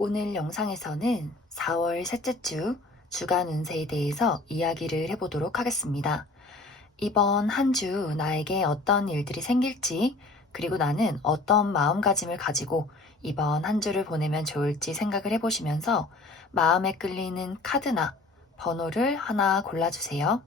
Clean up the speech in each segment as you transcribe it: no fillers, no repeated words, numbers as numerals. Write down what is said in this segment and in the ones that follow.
오늘 영상에서는 4월 셋째 주 주간 운세에 대해서 이야기를 해보도록 하겠습니다. 이번 한 주 나에게 어떤 일들이 생길지, 그리고 나는 어떤 마음가짐을 가지고 이번 한 주를 보내면 좋을지 생각을 해보시면서 마음에 끌리는 카드나 번호를 하나 골라주세요.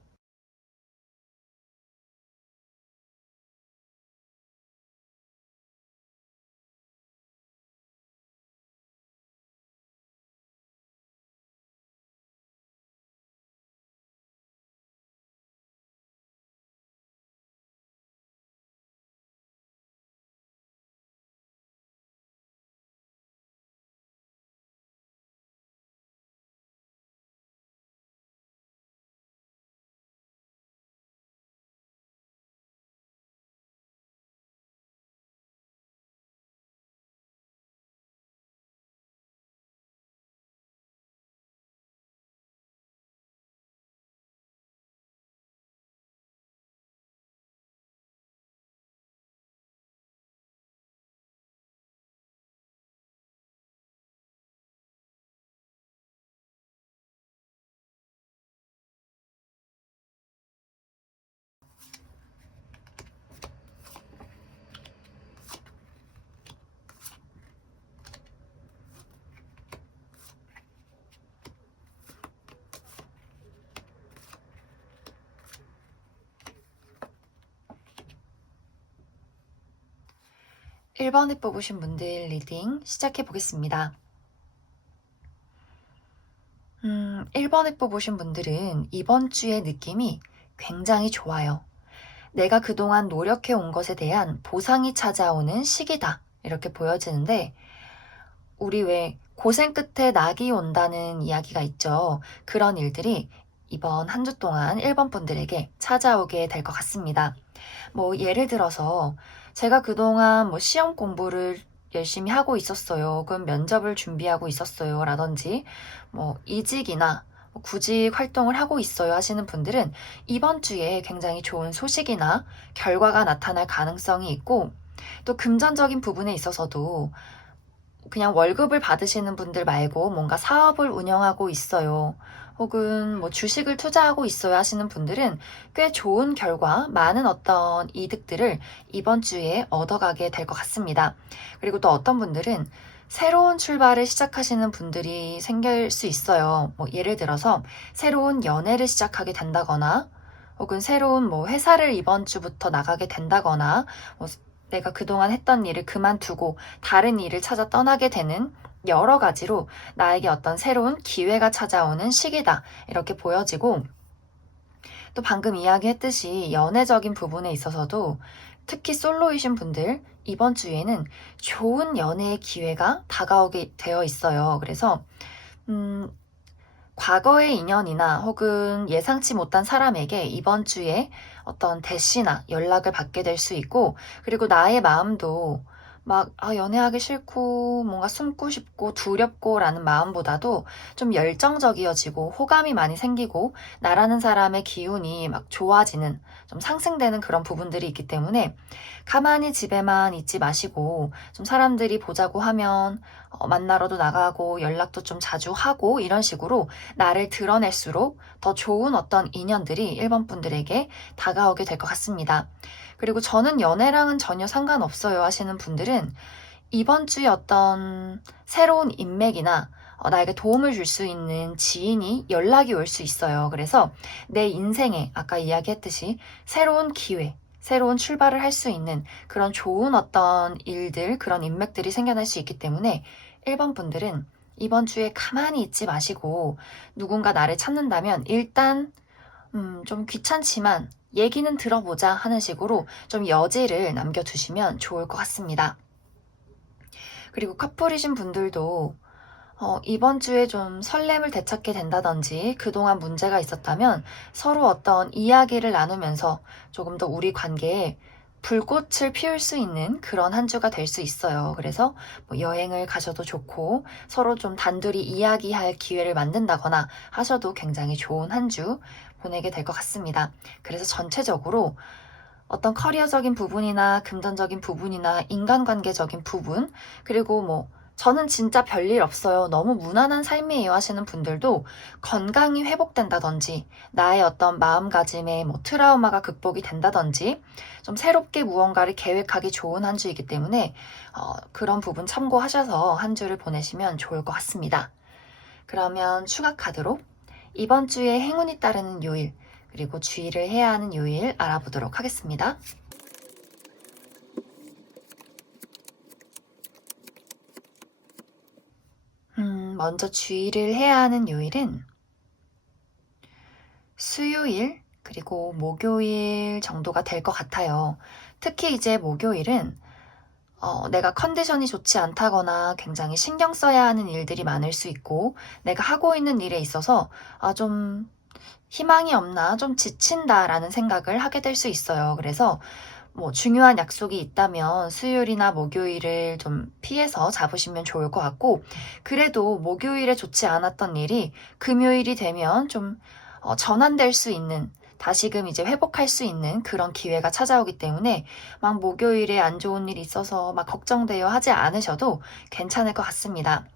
1번에 뽑으신 분들 리딩 시작해 보겠습니다. 1번에 뽑으신 분들은 이번 주의 느낌이 굉장히 좋아요. 내가 그동안 노력해 온 것에 대한 보상이 찾아오는 시기다. 이렇게 보여지는데, 우리 왜 고생 끝에 낙이 온다는 이야기가 있죠. 그런 일들이 이번 한 주 동안 1번 분들에게 찾아오게 될 것 같습니다. 예를 들어서 제가 그동안 시험 공부를 열심히 하고 있었어요. 그럼 면접을 준비하고 있었어요. 라든지 이직이나 구직 활동을 하고 있어요 하시는 분들은 이번 주에 굉장히 좋은 소식이나 결과가 나타날 가능성이 있고, 또 금전적인 부분에 있어서도 그냥 월급을 받으시는 분들 말고 뭔가 사업을 운영하고 있어요, 혹은 주식을 투자하고 있어요 하시는 분들은 꽤 좋은 결과, 많은 어떤 이득들을 이번 주에 얻어가게 될 것 같습니다. 그리고 또 어떤 분들은 새로운 출발을 시작하시는 분들이 생길 수 있어요. 예를 들어서 새로운 연애를 시작하게 된다거나, 혹은 새로운 회사를 이번 주부터 나가게 된다거나, 내가 그동안 했던 일을 그만두고 다른 일을 찾아 떠나게 되는, 여러 가지로 나에게 어떤 새로운 기회가 찾아오는 시기다. 이렇게 보여지고, 또 방금 이야기했듯이 연애적인 부분에 있어서도 특히 솔로이신 분들, 이번 주에는 좋은 연애의 기회가 다가오게 되어 있어요. 그래서 과거의 인연이나 혹은 예상치 못한 사람에게 이번 주에 어떤 대시나 연락을 받게 될 수 있고, 그리고 나의 마음도 연애하기 싫고 뭔가 숨고 싶고 두렵고 라는 마음보다도 좀 열정적이어지고 호감이 많이 생기고 나라는 사람의 기운이 좋아지는, 좀 상승되는 그런 부분들이 있기 때문에 가만히 집에만 있지 마시고, 좀 사람들이 보자고 하면 만나러도 나가고 연락도 좀 자주 하고, 이런 식으로 나를 드러낼수록 더 좋은 어떤 인연들이 1번 분들에게 다가오게 될 것 같습니다. 그리고 저는 연애랑은 전혀 상관없어요 하시는 분들은 이번 주에 어떤 새로운 인맥이나 나에게 도움을 줄 수 있는 지인이 연락이 올 수 있어요. 그래서 내 인생에 아까 이야기했듯이 새로운 기회, 새로운 출발을 할 수 있는 그런 좋은 어떤 일들, 그런 인맥들이 생겨날 수 있기 때문에 1번 분들은 이번 주에 가만히 있지 마시고, 누군가 나를 찾는다면 일단 좀 귀찮지만 얘기는 들어보자 하는 식으로 좀 여지를 남겨두시면 좋을 것 같습니다. 그리고 커플이신 분들도 이번 주에 좀 설렘을 되찾게 된다든지, 그동안 문제가 있었다면 서로 어떤 이야기를 나누면서 조금 더 우리 관계에 불꽃을 피울 수 있는 그런 한 주가 될 수 있어요. 그래서 여행을 가셔도 좋고, 서로 좀 단둘이 이야기할 기회를 만든다거나 하셔도 굉장히 좋은 한 주 보내게 될 것 같습니다. 그래서 전체적으로 어떤 커리어적인 부분이나 금전적인 부분이나 인간관계적인 부분, 그리고 저는 진짜 별일 없어요. 너무 무난한 삶이에요 하시는 분들도 건강이 회복된다든지 나의 어떤 마음가짐에 뭐 트라우마가 극복이 된다든지 좀 새롭게 무언가를 계획하기 좋은 한 주이기 때문에 그런 부분 참고하셔서 한 주를 보내시면 좋을 것 같습니다. 그러면 추가 카드로 이번 주에 행운이 따르는 요일 그리고 주의를 해야 하는 요일 알아보도록 하겠습니다. 먼저 주의를 해야 하는 요일은 수요일 그리고 목요일 정도가 될 것 같아요. 특히 이제 목요일은 내가 컨디션이 좋지 않다거나 굉장히 신경 써야 하는 일들이 많을 수 있고 내가 하고 있는 일에 있어서 좀 희망이 없나 좀 지친다라는 생각을 하게 될 수 있어요. 그래서 뭐 중요한 약속이 있다면 수요일이나 목요일을 좀 피해서 잡으시면 좋을 것 같고 그래도 목요일에 좋지 않았던 일이 금요일이 되면 좀 전환될 수 있는 다시금 이제 회복할 수 있는 그런 기회가 찾아오기 때문에 막 목요일에 안 좋은 일이 있어서 막 걱정돼요 하지 않으셔도 괜찮을 것 같습니다.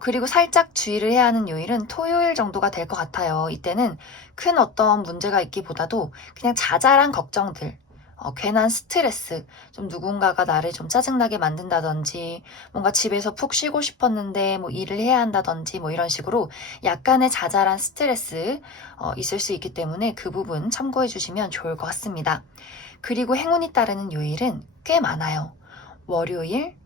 그리고 살짝 주의를 해야 하는 요일은 토요일 정도가 될 것 같아요. 이때는 큰 어떤 문제가 있기보다도 그냥 자잘한 걱정들, 괜한 스트레스, 좀 누군가가 나를 좀 짜증나게 만든다든지, 뭔가 집에서 푹 쉬고 싶었는데 뭐 일을 해야 한다든지 뭐 이런 식으로 약간의 자잘한 스트레스 있을 수 있기 때문에 그 부분 참고해 주시면 좋을 것 같습니다. 그리고 행운이 따르는 요일은 꽤 많아요. 월요일,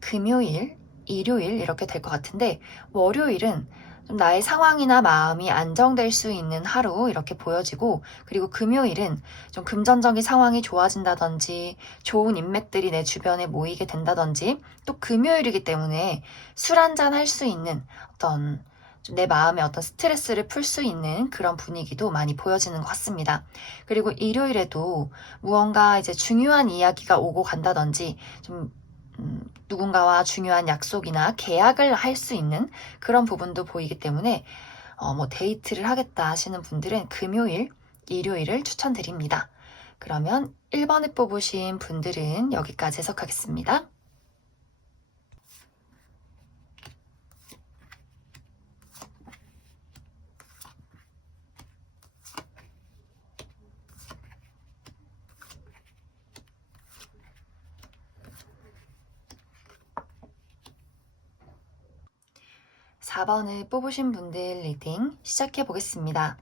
금요일, 일요일 이렇게 될 것 같은데 월요일은 좀 나의 상황이나 마음이 안정될 수 있는 하루 이렇게 보여지고 그리고 금요일은 좀 금전적인 상황이 좋아진다든지 좋은 인맥들이 내 주변에 모이게 된다든지 또 금요일이기 때문에 술 한잔 할 수 있는 어떤 내 마음의 어떤 스트레스를 풀 수 있는 그런 분위기도 많이 보여지는 것 같습니다. 그리고 일요일에도 무언가 이제 중요한 이야기가 오고 간다든지 좀 누군가와 중요한 약속이나 계약을 할 수 있는 그런 부분도 보이기 때문에 뭐 데이트를 하겠다 하시는 분들은 금요일, 일요일을 추천드립니다. 그러면 1번을 뽑으신 분들은 여기까지 해석하겠습니다. 4번을 뽑으신 분들 리딩 시작해 보겠습니다.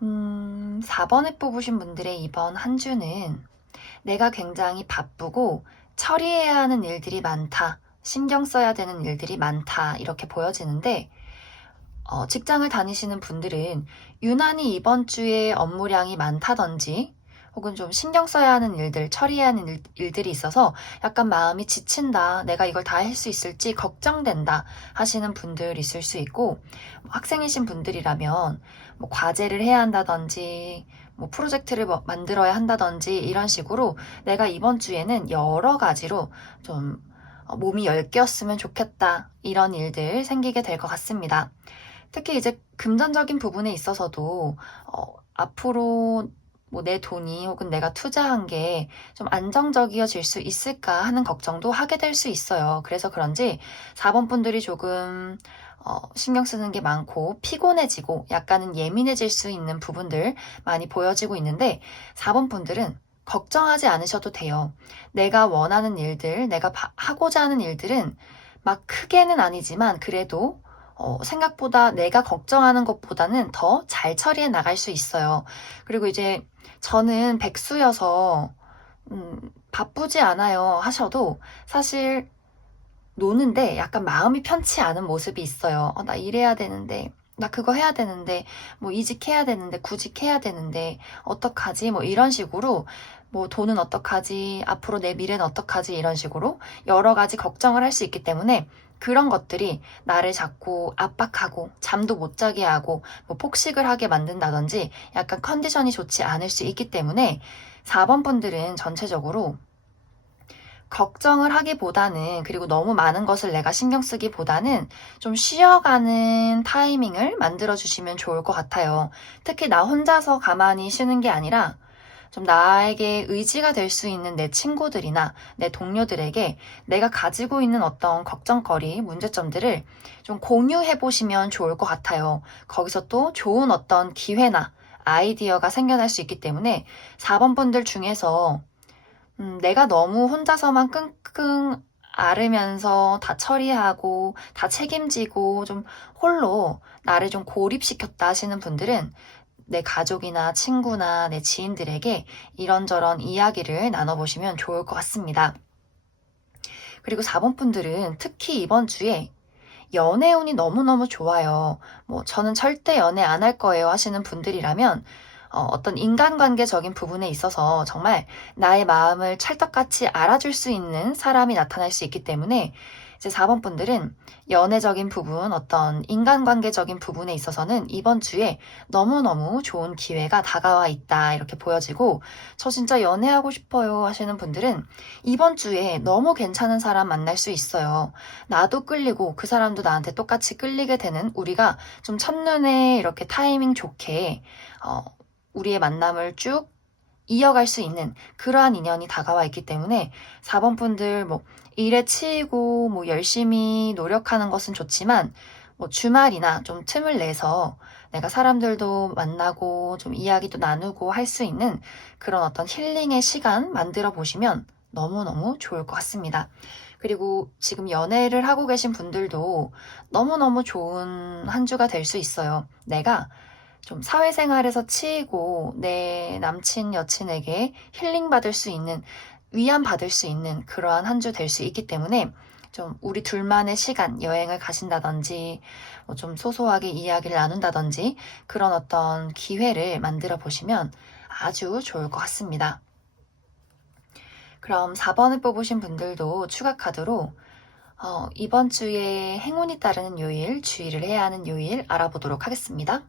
4번을 뽑으신 분들의 이번 한 주는 내가 굉장히 바쁘고 처리해야 하는 일들이 많다, 신경 써야 되는 일들이 많다 이렇게 보여지는데 직장을 다니시는 분들은 유난히 이번 주에 업무량이 많다든지 혹은 좀 신경 써야 하는 일들, 처리해야 하는 일들이 있어서 약간 마음이 지친다, 내가 이걸 다 할 수 있을지 걱정된다 하시는 분들 있을 수 있고 학생이신 분들이라면 뭐 과제를 해야 한다든지 뭐 프로젝트를 만들어야 한다든지 이런 식으로 내가 이번 주에는 여러 가지로 좀 몸이 열 개였으면 좋겠다 이런 일들 생기게 될 것 같습니다. 특히 이제 금전적인 부분에 있어서도 앞으로 뭐 내 돈이 혹은 내가 투자한 게 좀 안정적이어질 수 있을까 하는 걱정도 하게 될 수 있어요. 그래서 그런지 4번 분들이 조금 신경 쓰는 게 많고 피곤해지고 약간은 예민해질 수 있는 부분들 많이 보여지고 있는데 4번 분들은 걱정하지 않으셔도 돼요. 내가 원하는 일들, 내가 하고자 하는 일들은 막 크게는 아니지만 그래도 생각보다 내가 걱정하는 것보다는 더 잘 처리해 나갈 수 있어요. 그리고 이제 저는 백수여서 바쁘지 않아요 하셔도 사실 노는데 약간 마음이 편치 않은 모습이 있어요. 나 일해야 되는데, 나 그거 해야 되는데, 뭐 이직해야 되는데, 구직해야 되는데, 어떡하지? 뭐 이런 식으로, 뭐 돈은 어떡하지? 앞으로 내 미래는 어떡하지? 이런 식으로 여러 가지 걱정을 할 수 있기 때문에 그런 것들이 나를 자꾸 압박하고 잠도 못 자게 하고 뭐 폭식을 하게 만든다든지 약간 컨디션이 좋지 않을 수 있기 때문에 4번 분들은 전체적으로 걱정을 하기보다는 그리고 너무 많은 것을 내가 신경 쓰기보다는 좀 쉬어가는 타이밍을 만들어 주시면 좋을 것 같아요. 특히 나 혼자서 가만히 쉬는 게 아니라 좀 나에게 의지가 될 수 있는 내 친구들이나 내 동료들에게 내가 가지고 있는 어떤 걱정거리, 문제점들을 좀 공유해 보시면 좋을 것 같아요. 거기서 또 좋은 어떤 기회나 아이디어가 생겨날 수 있기 때문에 4번 분들 중에서 내가 너무 혼자서만 끙끙 앓으면서 다 처리하고 다 책임지고 좀 홀로 나를 좀 고립시켰다 하시는 분들은 내 가족이나 친구나 내 지인들에게 이런저런 이야기를 나눠보시면 좋을 것 같습니다. 그리고 4번 분들은 특히 이번 주에 연애운이 너무너무 좋아요. 뭐 저는 절대 연애 안 할 거예요 하시는 분들이라면 어떤 인간관계적인 부분에 있어서 정말 나의 마음을 찰떡같이 알아줄 수 있는 사람이 나타날 수 있기 때문에 이제 4번 분들은 연애적인 부분, 어떤 인간관계적인 부분에 있어서는 이번 주에 너무너무 좋은 기회가 다가와 있다 이렇게 보여지고, 저 진짜 연애하고 싶어요 하시는 분들은 이번 주에 너무 괜찮은 사람 만날 수 있어요. 나도 끌리고 그 사람도 나한테 똑같이 끌리게 되는, 우리가 좀 첫눈에 이렇게 타이밍 좋게 우리의 만남을 쭉 이어갈 수 있는 그러한 인연이 다가와 있기 때문에 4번 분들 뭐 일에 치이고 뭐 열심히 노력하는 것은 좋지만 뭐 주말이나 좀 틈을 내서 내가 사람들도 만나고 좀 이야기도 나누고 할 수 있는 그런 어떤 힐링의 시간 만들어 보시면 너무너무 좋을 것 같습니다. 그리고 지금 연애를 하고 계신 분들도 너무너무 좋은 한 주가 될 수 있어요. 내가 좀 사회생활에서 치이고 내 남친, 여친에게 힐링받을 수 있는, 위안받을 수 있는 그러한 한 주 될 수 있기 때문에 좀 우리 둘만의 시간, 여행을 가신다든지 좀 소소하게 이야기를 나눈다든지 그런 어떤 기회를 만들어 보시면 아주 좋을 것 같습니다. 그럼 4번을 뽑으신 분들도 추가 카드로 이번 주에 행운이 따르는 요일, 주의를 해야 하는 요일 알아보도록 하겠습니다.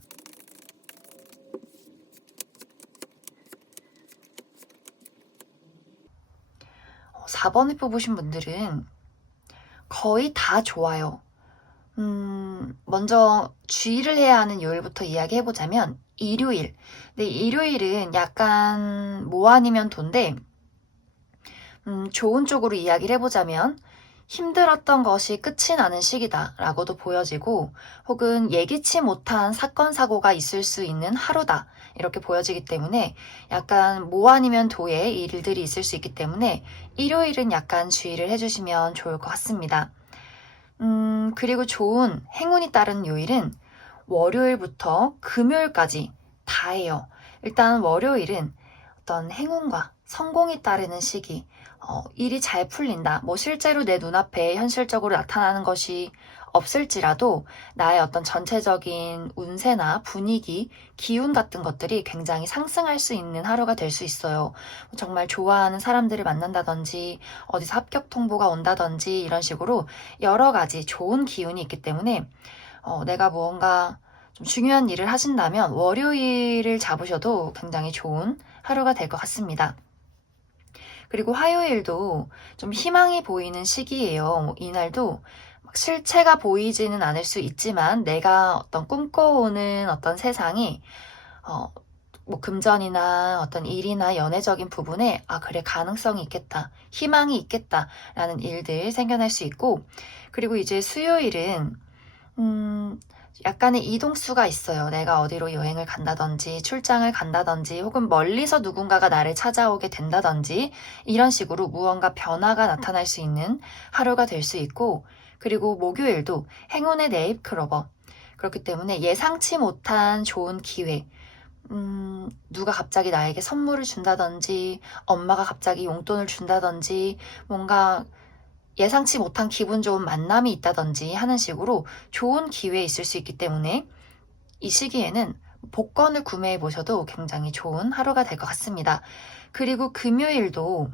4번을 뽑으신 분들은 거의 다 좋아요. 먼저 주의를 해야 하는 요일부터 이야기해보자면 일요일. 네, 일요일은 약간 뭐 아니면 돈데, 좋은 쪽으로 이야기를 해보자면 힘들었던 것이 끝이 나는 시기다라고도 보여지고, 혹은 예기치 못한 사건, 사고가 있을 수 있는 하루다 이렇게 보여지기 때문에 약간 뭐 아니면 도의 일들이 있을 수 있기 때문에 일요일은 약간 주의를 해주시면 좋을 것 같습니다. 그리고 좋은 행운이 따른 요일은 월요일부터 금요일까지 다예요. 일단 월요일은 어떤 행운과 성공이 따르는 시기, 일이 잘 풀린다. 뭐 실제로 내 눈앞에 현실적으로 나타나는 것이 없을지라도 나의 어떤 전체적인 운세나 분위기, 기운 같은 것들이 굉장히 상승할 수 있는 하루가 될 수 있어요. 정말 좋아하는 사람들을 만난다든지 어디서 합격 통보가 온다든지 이런 식으로 여러 가지 좋은 기운이 있기 때문에 내가 무언가 좀 중요한 일을 하신다면 월요일을 잡으셔도 굉장히 좋은 하루가 될 것 같습니다. 그리고 화요일도 좀 희망이 보이는 시기예요. 이날도 막 실체가 보이지는 않을 수 있지만 내가 어떤 꿈꿔오는 어떤 세상이 뭐 금전이나 어떤 일이나 연애적인 부분에 그래, 가능성이 있겠다, 희망이 있겠다라는 일들 생겨날 수 있고, 그리고 이제 수요일은 약간의 이동수가 있어요. 내가 어디로 여행을 간다든지 출장을 간다든지 혹은 멀리서 누군가가 나를 찾아오게 된다든지 이런 식으로 무언가 변화가 나타날 수 있는 하루가 될 수 있고, 그리고 목요일도 행운의 네잎클로버. 그렇기 때문에 예상치 못한 좋은 기회, 누가 갑자기 나에게 선물을 준다든지 엄마가 갑자기 용돈을 준다든지 뭔가 예상치 못한 기분 좋은 만남이 있다든지 하는 식으로 좋은 기회 있을 수 있기 때문에 이 시기에는 복권을 구매해 보셔도 굉장히 좋은 하루가 될 것 같습니다. 그리고 금요일도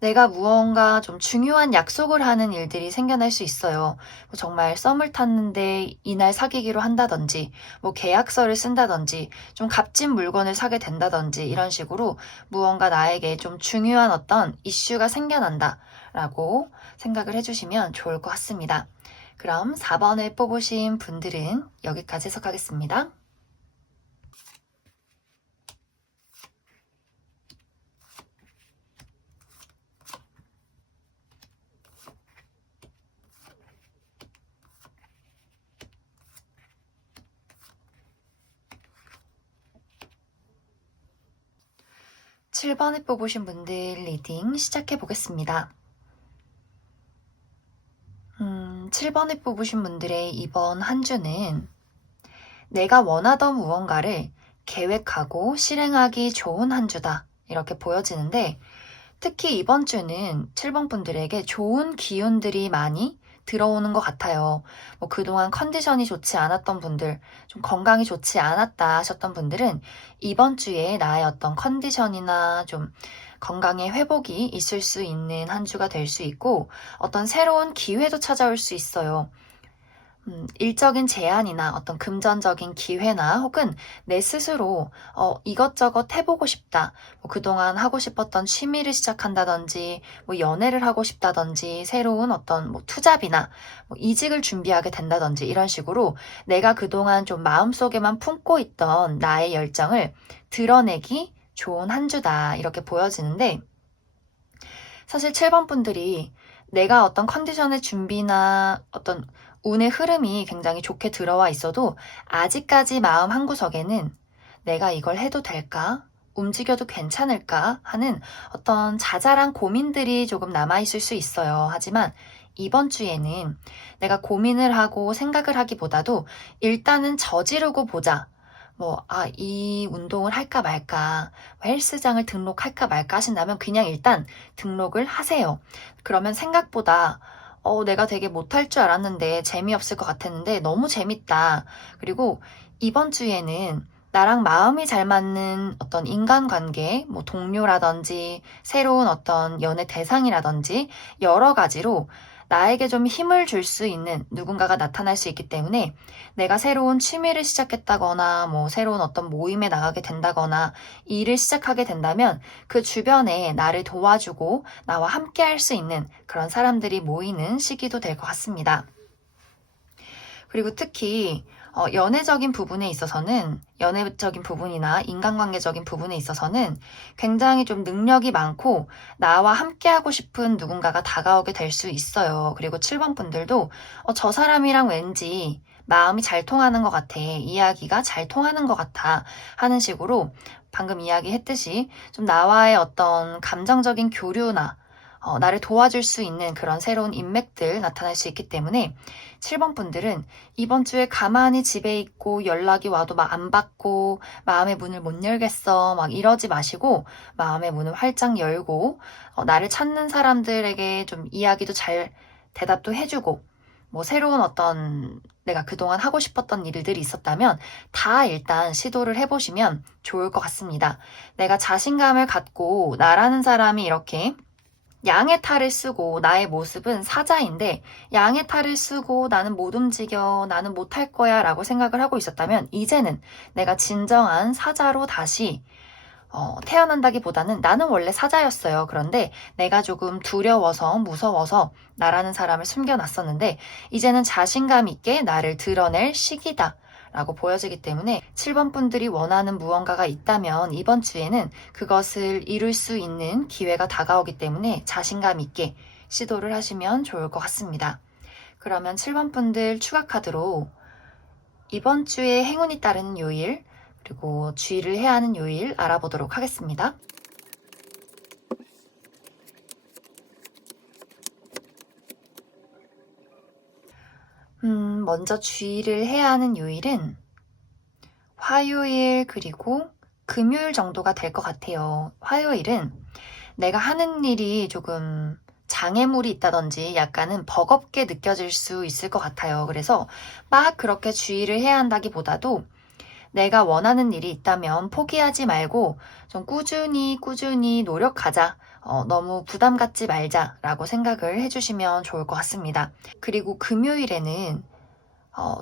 내가 무언가 좀 중요한 약속을 하는 일들이 생겨날 수 있어요. 뭐 정말 썸을 탔는데 이날 사귀기로 한다든지, 뭐 계약서를 쓴다든지, 좀 값진 물건을 사게 된다든지 이런 식으로 무언가 나에게 좀 중요한 어떤 이슈가 생겨난다라고 생각을 해주시면 좋을 것 같습니다. 그럼 4번을 뽑으신 분들은 여기까지 해석하겠습니다. 7번을 뽑으신 분들 리딩 시작해 보겠습니다. 7번을 뽑으신 분들의 이번 한 주는 내가 원하던 무언가를 계획하고 실행하기 좋은 한 주다. 이렇게 보여지는데 특히 이번 주는 7번 분들에게 좋은 기운들이 많이 들어오는 것 같아요. 뭐 그동안 컨디션이 좋지 않았던 분들, 좀 건강이 좋지 않았다 하셨던 분들은 이번 주에 나의 어떤 컨디션이나 좀 건강의 회복이 있을 수 있는 한 주가 될 수 있고 어떤 새로운 기회도 찾아올 수 있어요. 일적인 제안이나 어떤 금전적인 기회나 혹은 내 스스로 이것저것 해보고 싶다. 뭐 그동안 하고 싶었던 취미를 시작한다든지, 뭐 연애를 하고 싶다든지, 새로운 어떤 뭐 투잡이나 뭐 이직을 준비하게 된다든지 이런 식으로 내가 그동안 좀 마음속에만 품고 있던 나의 열정을 드러내기 좋은 한 주다. 이렇게 보여지는데 사실 7번 분들이 내가 어떤 컨디션의 준비나 어떤 운의 흐름이 굉장히 좋게 들어와 있어도 아직까지 마음 한구석에는 내가 이걸 해도 될까? 움직여도 괜찮을까? 하는 어떤 자잘한 고민들이 조금 남아있을 수 있어요. 하지만 이번 주에는 내가 고민을 하고 생각을 하기보다도 일단은 저지르고 보자. 이 운동을 할까 말까, 헬스장을 등록할까 말까 하신다면 그냥 일단 등록을 하세요. 그러면 생각보다 내가 되게 못할 줄 알았는데 재미없을 것 같았는데 너무 재밌다. 그리고 이번 주에는 나랑 마음이 잘 맞는 어떤 인간관계, 뭐 동료라든지 새로운 어떤 연애 대상이라든지 여러 가지로 나에게 좀 힘을 줄 수 있는 누군가가 나타날 수 있기 때문에 내가 새로운 취미를 시작했다거나 뭐 새로운 어떤 모임에 나가게 된다거나 일을 시작하게 된다면 그 주변에 나를 도와주고 나와 함께 할 수 있는 그런 사람들이 모이는 시기도 될 것 같습니다. 그리고 특히 연애적인 부분에 있어서는 연애적인 부분이나 인간관계적인 부분에 있어서는 굉장히 좀 능력이 많고 나와 함께하고 싶은 누군가가 다가오게 될 수 있어요. 그리고 7번 분들도 저 사람이랑 왠지 마음이 잘 통하는 것 같아. 이야기가 잘 통하는 것 같아. 하는 식으로 방금 이야기했듯이 좀 나와의 어떤 감정적인 교류나 나를 도와줄 수 있는 그런 새로운 인맥들 나타날 수 있기 때문에 7번 분들은 이번 주에 가만히 집에 있고 연락이 와도 막 안 받고 마음의 문을 못 열겠어 막 이러지 마시고 마음의 문을 활짝 열고 나를 찾는 사람들에게 좀 이야기도 잘 대답도 해주고 뭐 새로운 어떤 내가 그동안 하고 싶었던 일들이 있었다면 다 일단 시도를 해보시면 좋을 것 같습니다. 내가 자신감을 갖고 나라는 사람이 이렇게 양의 탈을 쓰고 나의 모습은 사자인데 양의 탈을 쓰고 나는 못 움직여, 나는 못할 거야 라고 생각을 하고 있었다면 이제는 내가 진정한 사자로 다시 태어난다기보다는 나는 원래 사자였어요. 그런데 내가 조금 두려워서 무서워서 나라는 사람을 숨겨놨었는데 이제는 자신감 있게 나를 드러낼 시기다. 라고 보여지기 때문에 7번 분들이 원하는 무언가가 있다면 이번 주에는 그것을 이룰 수 있는 기회가 다가오기 때문에 자신감 있게 시도를 하시면 좋을 것 같습니다. 그러면 7번 분들 추가 카드로 이번 주에 행운이 따르는 요일 그리고 주의를 해야 하는 요일 알아보도록 하겠습니다. 먼저 주의를 해야 하는 요일은 화요일 그리고 금요일 정도가 될 것 같아요. 화요일은 내가 하는 일이 조금 장애물이 있다든지 약간은 버겁게 느껴질 수 있을 것 같아요. 그래서 막 그렇게 주의를 해야 한다기보다도 내가 원하는 일이 있다면 포기하지 말고 좀 꾸준히 노력하자. 너무 부담 갖지 말자라고 생각을 해주시면 좋을 것 같습니다. 그리고 금요일에는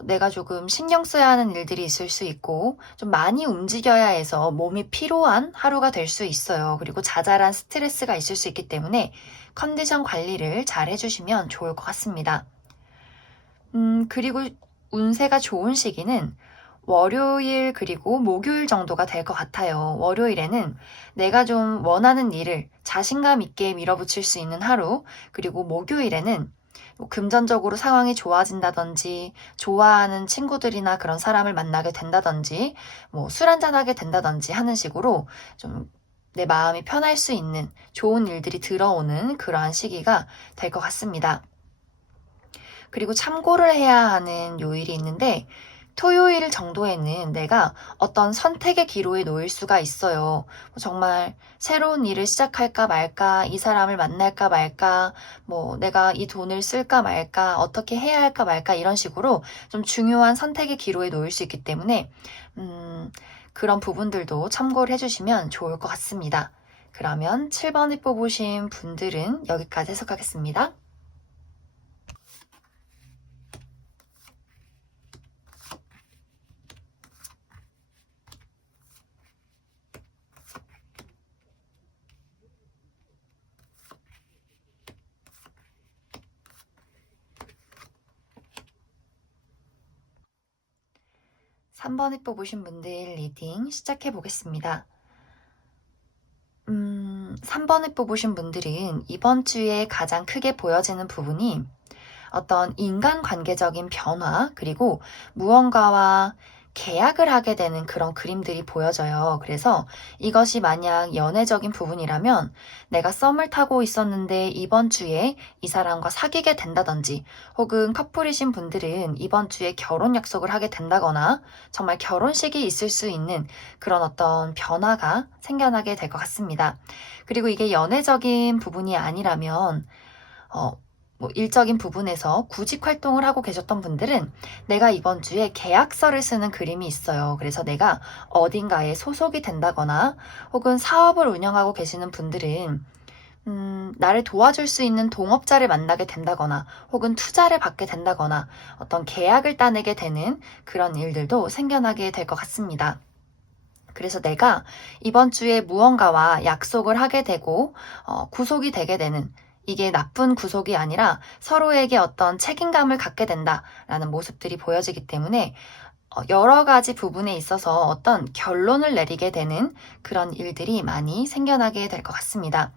내가 조금 신경 써야 하는 일들이 있을 수 있고 좀 많이 움직여야 해서 몸이 피로한 하루가 될 수 있어요. 그리고 자잘한 스트레스가 있을 수 있기 때문에 컨디션 관리를 잘 해주시면 좋을 것 같습니다. 그리고 운세가 좋은 시기는 월요일 그리고 목요일 정도가 될 것 같아요. 월요일에는 내가 좀 원하는 일을 자신감 있게 밀어붙일 수 있는 하루, 그리고 목요일에는 뭐 금전적으로 상황이 좋아진다든지, 좋아하는 친구들이나 그런 사람을 만나게 된다든지, 뭐 술 한잔하게 된다든지 하는 식으로 좀 내 마음이 편할 수 있는 좋은 일들이 들어오는 그러한 시기가 될 것 같습니다. 그리고 참고를 해야 하는 요일이 있는데 토요일 정도에는 내가 어떤 선택의 기로에 놓일 수가 있어요. 정말 새로운 일을 시작할까 말까, 이 사람을 만날까 말까, 내가 이 돈을 쓸까 말까, 어떻게 해야 할까 말까 이런 식으로 좀 중요한 선택의 기로에 놓일 수 있기 때문에 그런 부분들도 참고를 해주시면 좋을 것 같습니다. 그러면 7번을 뽑으신 분들은 여기까지 해석하겠습니다. 3번을 뽑으신 분들 리딩 시작해 보겠습니다. 3번을 뽑으신 분들은 이번 주에 가장 크게 보여지는 부분이 어떤 인간관계적인 변화, 그리고 무언가와 계약을 하게 되는 그런 그림들이 보여져요. 그래서 이것이 만약 연애적인 부분이라면 내가 썸을 타고 있었는데 이번 주에 이 사람과 사귀게 된다든지, 혹은 커플이신 분들은 이번 주에 결혼 약속을 하게 된다거나 정말 결혼식이 있을 수 있는 그런 어떤 변화가 생겨나게 될 것 같습니다. 그리고 이게 연애적인 부분이 아니라면 일적인 부분에서 구직 활동을 하고 계셨던 분들은 내가 이번 주에 계약서를 쓰는 그림이 있어요. 그래서 내가 어딘가에 소속이 된다거나, 혹은 사업을 운영하고 계시는 분들은 나를 도와줄 수 있는 동업자를 만나게 된다거나, 혹은 투자를 받게 된다거나, 어떤 계약을 따내게 되는 그런 일들도 생겨나게 될 것 같습니다. 그래서 내가 이번 주에 무언가와 약속을 하게 되고 구속이 되게 되는, 이게 나쁜 구속이 아니라 서로에게 어떤 책임감을 갖게 된다라는 모습들이 보여지기 때문에 여러 가지 부분에 있어서 어떤 결론을 내리게 되는 그런 일들이 많이 생겨나게 될 것 같습니다.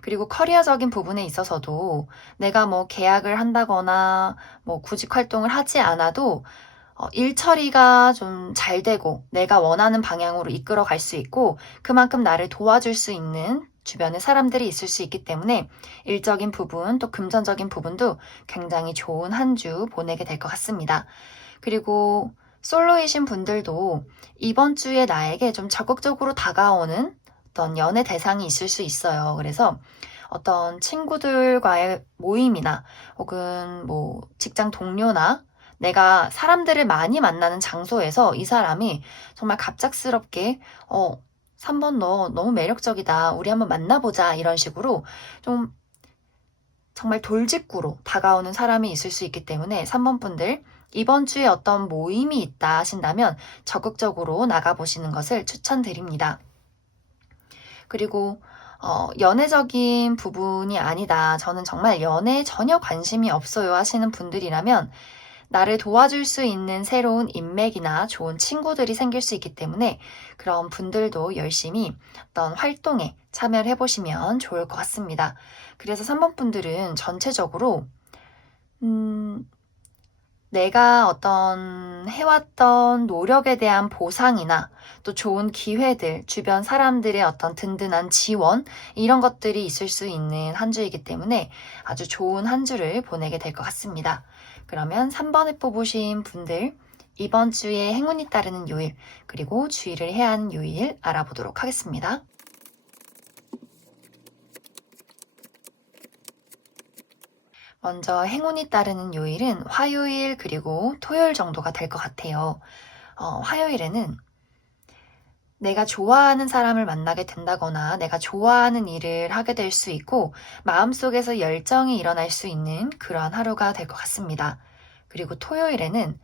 그리고 커리어적인 부분에 있어서도 내가 계약을 한다거나 구직 활동을 하지 않아도 일 처리가 좀 잘 되고 내가 원하는 방향으로 이끌어 갈 수 있고, 그만큼 나를 도와줄 수 있는 주변에 사람들이 있을 수 있기 때문에 일적인 부분, 또 금전적인 부분도 굉장히 좋은 한 주 보내게 될 것 같습니다. 그리고 솔로이신 분들도 이번 주에 나에게 좀 적극적으로 다가오는 어떤 연애 대상이 있을 수 있어요. 그래서 어떤 친구들과의 모임이나, 혹은 직장 동료나, 내가 사람들을 많이 만나는 장소에서 이 사람이 정말 갑작스럽게 3번 너 너무 매력적이다, 우리 한번 만나보자, 이런 식으로 좀 정말 돌직구로 다가오는 사람이 있을 수 있기 때문에 3번 분들, 이번 주에 어떤 모임이 있다 하신다면 적극적으로 나가보시는 것을 추천드립니다. 그리고 연애적인 부분이 아니다, 저는 정말 연애에 전혀 관심이 없어요 하시는 분들이라면 나를 도와줄 수 있는 새로운 인맥이나 좋은 친구들이 생길 수 있기 때문에 그런 분들도 열심히 어떤 활동에 참여를 해보시면 좋을 것 같습니다. 그래서 3번 분들은 전체적으로 내가 어떤 해왔던 노력에 대한 보상이나 또 좋은 기회들, 주변 사람들의 어떤 든든한 지원, 이런 것들이 있을 수 있는 한 주이기 때문에 아주 좋은 한 주를 보내게 될 것 같습니다. 그러면 3번을 뽑으신 분들, 이번 주에 행운이 따르는 요일, 그리고 주의를 해야 하는 요일 알아보도록 하겠습니다. 먼저 행운이 따르는 요일은 화요일 그리고 토요일 정도가 될 것 같아요. 화요일에는 내가 좋아하는 사람을 만나게 된다거나 내가 좋아하는 일을 하게 될 수 있고, 마음속에서 열정이 일어날 수 있는 그러한 하루가 될 것 같습니다. 그리고 토요일에는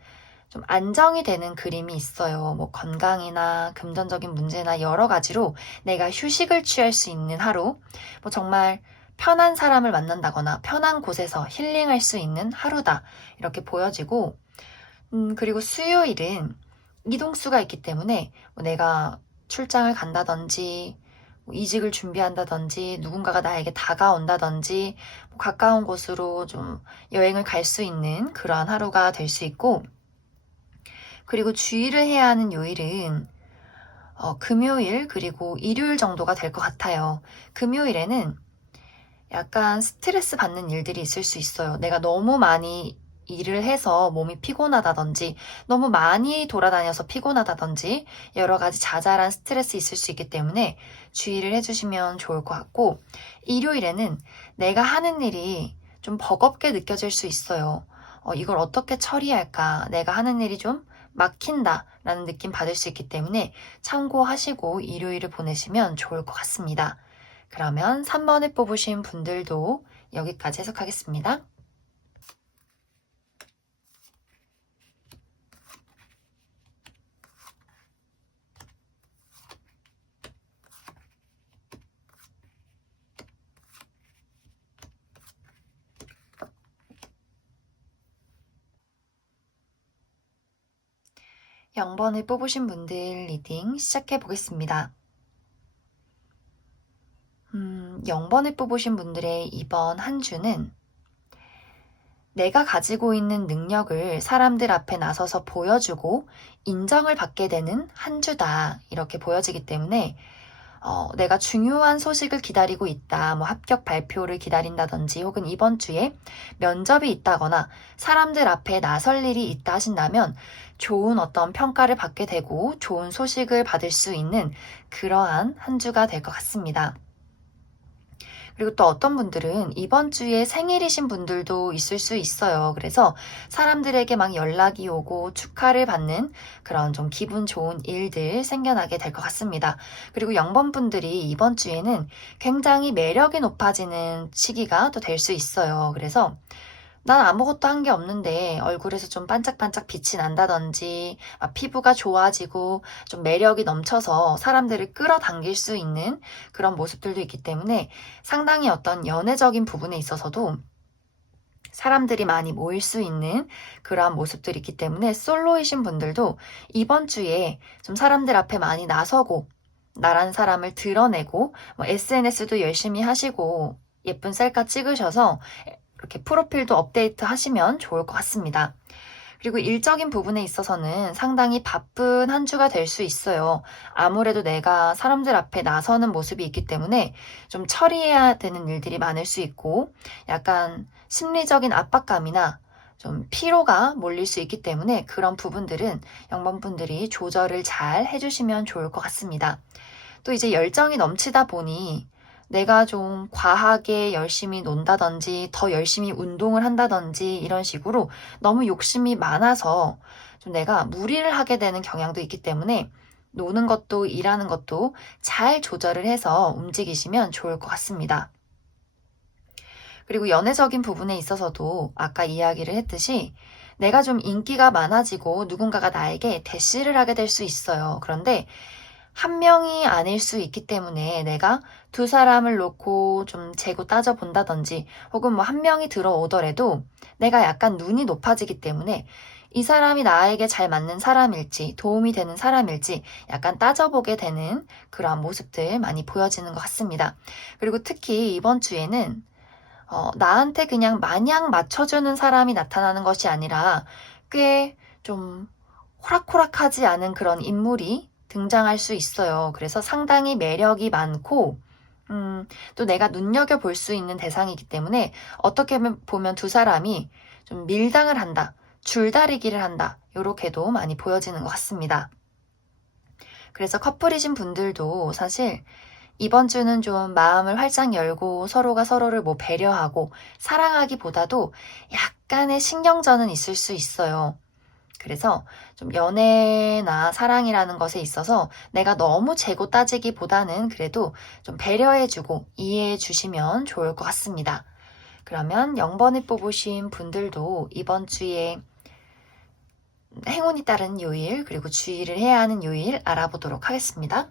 좀 안정이 되는 그림이 있어요. 건강이나 금전적인 문제나 여러 가지로 내가 휴식을 취할 수 있는 하루, 정말 편한 사람을 만난다거나 편한 곳에서 힐링할 수 있는 하루다, 이렇게 보여지고, 그리고 수요일은 이동수가 있기 때문에 내가 출장을 간다든지, 이직을 준비한다든지, 누군가가 나에게 다가온다든지, 가까운 곳으로 좀 여행을 갈 수 있는 그러한 하루가 될 수 있고, 그리고 주의를 해야 하는 요일은 금요일 그리고 일요일 정도가 될 것 같아요. 금요일에는 약간 스트레스 받는 일들이 있을 수 있어요. 내가 너무 많이 일을 해서 몸이 피곤하다든지, 너무 많이 돌아다녀서 피곤하다든지, 여러 가지 자잘한 스트레스 있을 수 있기 때문에 주의를 해주시면 좋을 것 같고, 일요일에는 내가 하는 일이 좀 버겁게 느껴질 수 있어요. 이걸 어떻게 처리할까? 내가 하는 일이 좀 막힌다 라는 느낌 받을 수 있기 때문에 참고하시고 일요일을 보내시면 좋을 것 같습니다. 그러면 3번을 뽑으신 분들도 여기까지 해석하겠습니다. 0번을 뽑으신 분들 리딩 시작해 보겠습니다. 0번을 뽑으신 분들의 이번 한 주는 내가 가지고 있는 능력을 사람들 앞에 나서서 보여주고 인정을 받게 되는 한 주다. 이렇게 보여지기 때문에 내가 중요한 소식을 기다리고 있다. 뭐 합격 발표를 기다린다든지 혹은 이번 주에 면접이 있다거나 사람들 앞에 나설 일이 있다 하신다면 좋은 어떤 평가를 받게 되고 좋은 소식을 받을 수 있는 그러한 한 주가 될 것 같습니다. 그리고 또 어떤 분들은 이번 주에 생일이신 분들도 있을 수 있어요. 그래서 사람들에게 막 연락이 오고 축하를 받는 그런 좀 기분 좋은 일들 생겨나게 될 것 같습니다. 그리고 0번 분들이 이번 주에는 굉장히 매력이 높아지는 시기가 또 될 수 있어요. 그래서 난 아무것도 한 게 없는데 얼굴에서 좀 반짝반짝 빛이 난다든지 피부가 좋아지고 좀 매력이 넘쳐서 사람들을 끌어당길 수 있는 그런 모습들도 있기 때문에 상당히 어떤 연애적인 부분에 있어서도 사람들이 많이 모일 수 있는 그러한 모습들이 있기 때문에 솔로이신 분들도 이번 주에 좀 사람들 앞에 많이 나서고 나란 사람을 드러내고 SNS도 열심히 하시고 예쁜 셀카 찍으셔서 이렇게 프로필도 업데이트 하시면 좋을 것 같습니다. 그리고 일적인 부분에 있어서는 상당히 바쁜 한 주가 될 수 있어요. 아무래도 내가 사람들 앞에 나서는 모습이 있기 때문에 좀 처리해야 되는 일들이 많을 수 있고 약간 심리적인 압박감이나 좀 피로가 몰릴 수 있기 때문에 그런 부분들은 0번 분들이 조절을 잘 해주시면 좋을 것 같습니다. 또 이제 열정이 넘치다 보니 내가 좀 과하게 열심히 논다든지 더 열심히 운동을 한다든지 이런 식으로 너무 욕심이 많아서 좀 내가 무리를 하게 되는 경향도 있기 때문에 노는 것도 일하는 것도 잘 조절을 해서 움직이시면 좋을 것 같습니다. 그리고 연애적인 부분에 있어서도 아까 이야기를 했듯이 내가 좀 인기가 많아지고 누군가가 나에게 대시를 하게 될 수 있어요. 그런데 한 명이 아닐 수 있기 때문에 내가 두 사람을 놓고 좀 재고 따져본다든지 혹은 뭐 한 명이 들어오더라도 내가 약간 눈이 높아지기 때문에 이 사람이 나에게 잘 맞는 사람일지 도움이 되는 사람일지 약간 따져보게 되는 그러한 모습들 많이 보여지는 것 같습니다. 그리고 특히 이번 주에는 나한테 그냥 마냥 맞춰주는 사람이 나타나는 것이 아니라 꽤 좀 호락호락하지 않은 그런 인물이 등장할 수 있어요. 그래서 상당히 매력이 많고 또 내가 눈여겨볼 수 있는 대상이기 때문에 어떻게 보면 두 사람이 좀 밀당을 한다, 줄다리기를 한다 이렇게도 많이 보여지는 것 같습니다. 그래서 커플이신 분들도 사실 이번 주는 좀 마음을 활짝 열고 서로가 서로를 뭐 배려하고 사랑하기보다도 약간의 신경전은 있을 수 있어요. 그래서 좀 연애나 사랑이라는 것에 있어서 내가 너무 재고 따지기보다는 그래도 좀 배려해주고 이해해주시면 좋을 것 같습니다. 그러면 0번을 뽑으신 분들도 이번 주에 행운이 따른 요일 그리고 주의를 해야 하는 요일 알아보도록 하겠습니다.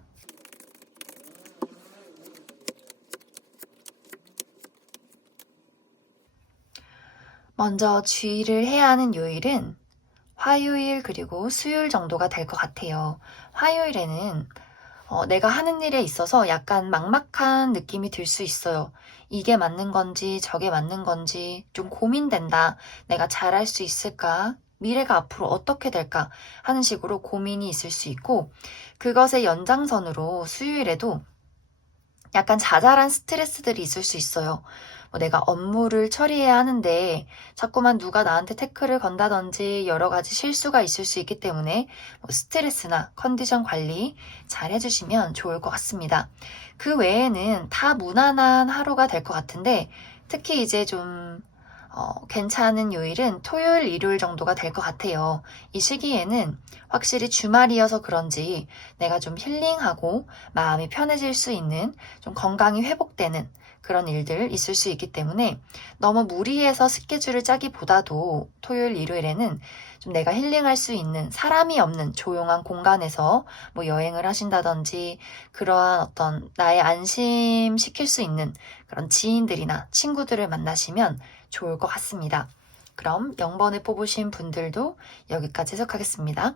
먼저 주의를 해야 하는 요일은 화요일 그리고 수요일 정도가 될 것 같아요. 화요일에는 내가 하는 일에 있어서 약간 막막한 느낌이 들 수 있어요. 이게 맞는 건지 저게 맞는 건지 좀 고민된다. 내가 잘할 수 있을까? 미래가 앞으로 어떻게 될까 하는 식으로 고민이 있을 수 있고, 그것의 연장선으로 수요일에도 약간 자잘한 스트레스들이 있을 수 있어요. 뭐 내가 업무를 처리해야 하는데 자꾸만 누가 나한테 태클을 건다든지 여러 가지 실수가 있을 수 있기 때문에 뭐 스트레스나 컨디션 관리 잘 해주시면 좋을 것 같습니다. 그 외에는 다 무난한 하루가 될 것 같은데, 특히 이제 좀 괜찮은 요일은 토요일, 일요일 정도가 될 것 같아요. 이 시기에는 확실히 주말이어서 그런지 내가 좀 힐링하고 마음이 편해질 수 있는, 좀 건강이 회복되는 그런 일들 있을 수 있기 때문에 너무 무리해서 스케줄을 짜기보다도 토요일, 일요일에는 좀 내가 힐링할 수 있는 사람이 없는 조용한 공간에서 뭐 여행을 하신다든지, 그러한 어떤 나의 안심시킬 수 있는 그런 지인들이나 친구들을 만나시면 좋을 것 같습니다. 그럼 0번을 뽑으신 분들도 여기까지 해석하겠습니다.